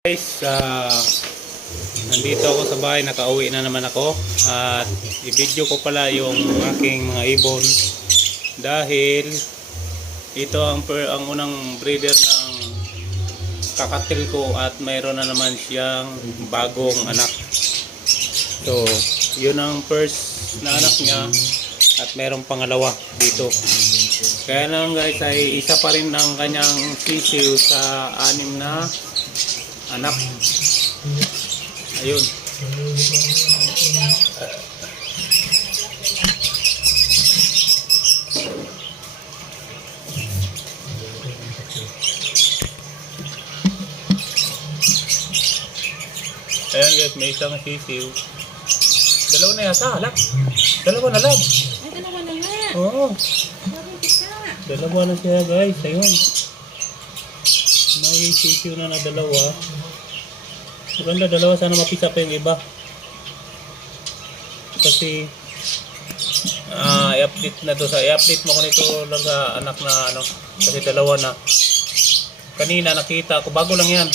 Guys, ah, nandito ako sa bahay, nakauwi na naman ako at i-video ko pala yung aking mga ibon dahil ito ang per, ang unang breeder ng kakatil ko at mayroon na naman siyang bagong anak. So, yun ang first na anak niya at mayroong pangalawa dito. Kaya lang guys ay isa pa rin ang kanyang sisiw sa anim na anak. Ayun. Ayan guys, may isang sisiw. Dalawa na yata, alak. Dalawa na lang. Ay, dalawa na nga. Oo, dalawa na siya guys. Ayun. May sisiw na na dalawa. Maganda dalawa, sana mapisa pa yung iba. Kasi ah i-update na to sa i-update mo ko nito lang sa anak na ano kasi dalawa na. Kanina nakita ko bago lang yan.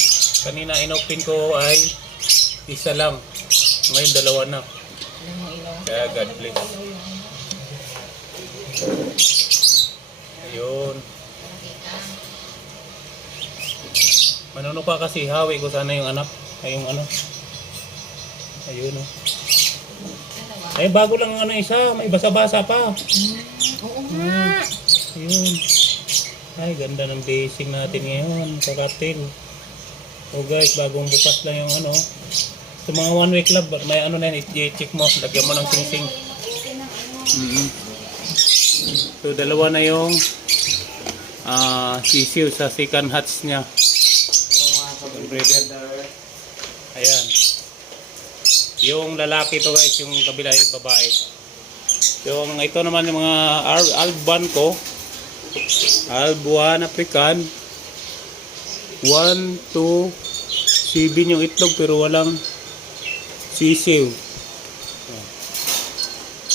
Kanina inopen ko ay isa lang. Ngayon dalawa na. Kaya God bless. Ayun. Manano pa kasi hawi ko sana yung anak ay yung ano ayun oh. ay bago lang ang ano isa may basa-basa pa Oo nga. Ayun. Ay, ganda ng basing natin ngayon. Kakatil. O guys, bagong bukas lang yung ano. Sa mga one week club, may ano na yan, i-check mo. Lagyan mo ng sing-sing. Mhm. So, dalawa na yung ah sisiw sa second hatch niya. Breeder. Ayan. Yung lalaki to guys, yung kabila yung babae. Yung ito naman yung mga Al- Alban ko. Albuan African. 1, 2, 7 yung itlog pero walang sisiw.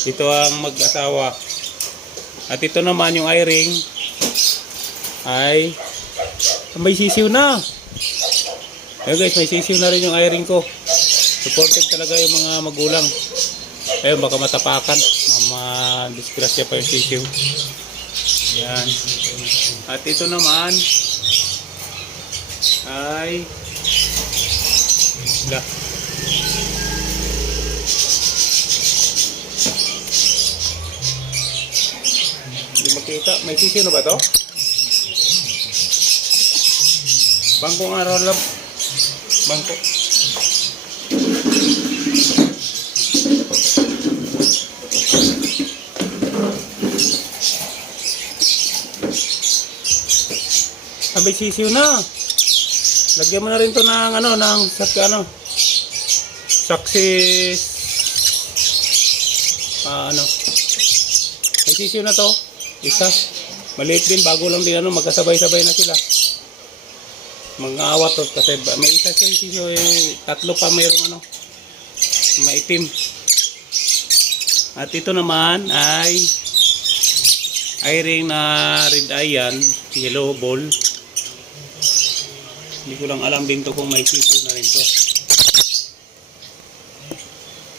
Ito ang mag-asawa. At ito naman yung iring ay may sisiw na. Ayun guys, may sisiw na rin yung iring ko. Supported talaga yung mga magulang. Ayun, baka matapakan. Mama-disgrasya pa yung sisiw. Yan. At ito naman ay la. Hindi makita. May sisiw na ba to? Bangko nga ron lab. Bangko. Abay sisiw na. Lagyan mo na rin to ng ano, ng sak ano. Success. Ah, ano. May sisiw na to. Isa. Maliit din, bago lang din ano, magkasabay-sabay na sila. Awat to kasi may isa siya sisiw eh, tatlo pa mayroong ano. Maitim. At ito naman ay Iring na red eye yan, yellow ball. Hindi ko lang alam din to kung may sisiw na rin to.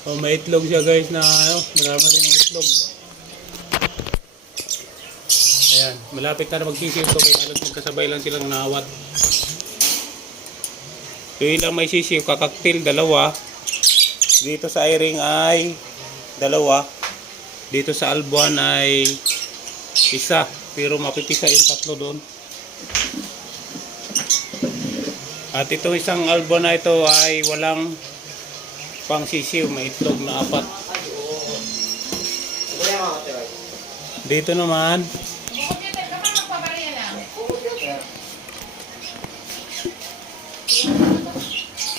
Oh, may itlog siya guys na ano, marami rin itlog. Ayan, malapit na na magsisiw to kaya halos magkasabay lang silang nawat. So ilang may sisiw, kakaktil, dalawa. Dito sa iring ay dalawa. Dito sa albuan ay isa. Pero mapipisa yung tatlo doon. At itong isang albuan na ito ay walang pang sisiw. May itlog na apat. Dito naman,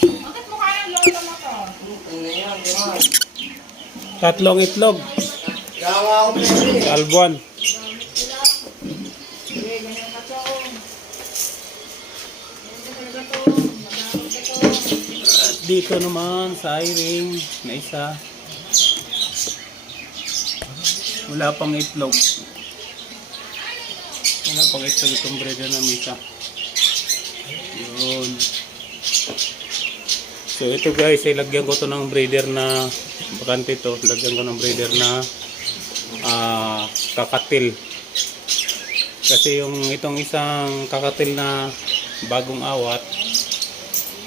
Bakit mukha ng lolo mo to? Tatlong itlog. Albuan. At dito naman sa iring na isa. Wala pang itlog. Wala pang itlog itong breeder na misa. Yun. So ito guys, ay lagyan ko to ng breeder na bakante to. Lagyan ko ng breeder na ah, kakatil. Kasi yung itong isang kakatil na bagong awat,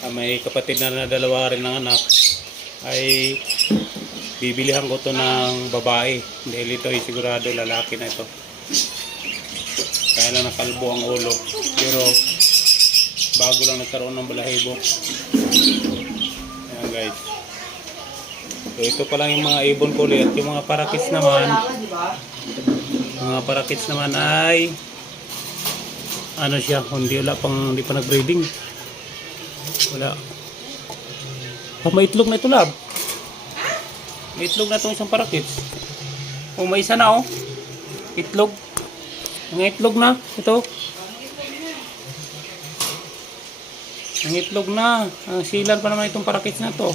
ah, may kapatid na, na dalawa rin ng anak, ay bibilihan ko to ng babae. Dahil ito ay sigurado lalaki na ito. Kaya lang nakalbo ang ulo. Pero bago lang nagkaroon ng balahibo. Ayan guys. So ito pa lang yung mga ibon ko ulit. Yung mga parakits naman, mga parakits naman ay ano siya, hindi wala pang hindi pa nag-breeding. Wala. Oh, may itlog na ito, lab. May itlog na itong isang parakits. Oh, may isa na oh. Itlog. Ang itlog na. Ito. Ang itlog na. Ang silan pa naman itong parakits na to.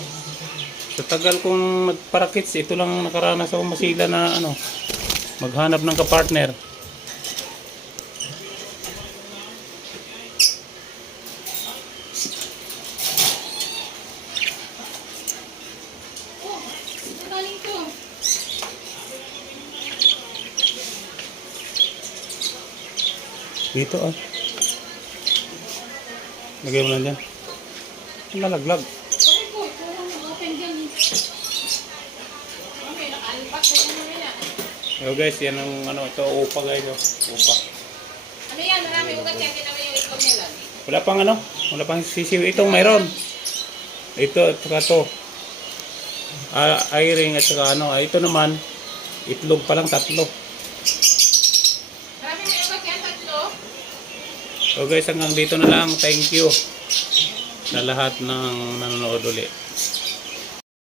Sa tagal kong nagparakits, ito lang nakaranas ako masila na ano, maghanap ng kapartner. Dito ah. Lagay mo lang dyan. Nalaglag. Sorry po, ito lang open dyan eh. Okay, naka-unpack ko yan mamaya. Yo guys, yan ang ano, ito upa guys. oh. Upa. Ano yan? Marami ugat yan. Kita mo yung itlog nila. Wala pang ano, wala pang sisiw. Itong mayroon. Ito at saka to. Ah, ring at saka ano, ah, ito naman, itlog pa lang tatlo. Marami may ugat yan. Tatlo. So guys, hanggang dito na lang. Thank you sa lahat ng nanonood ulit.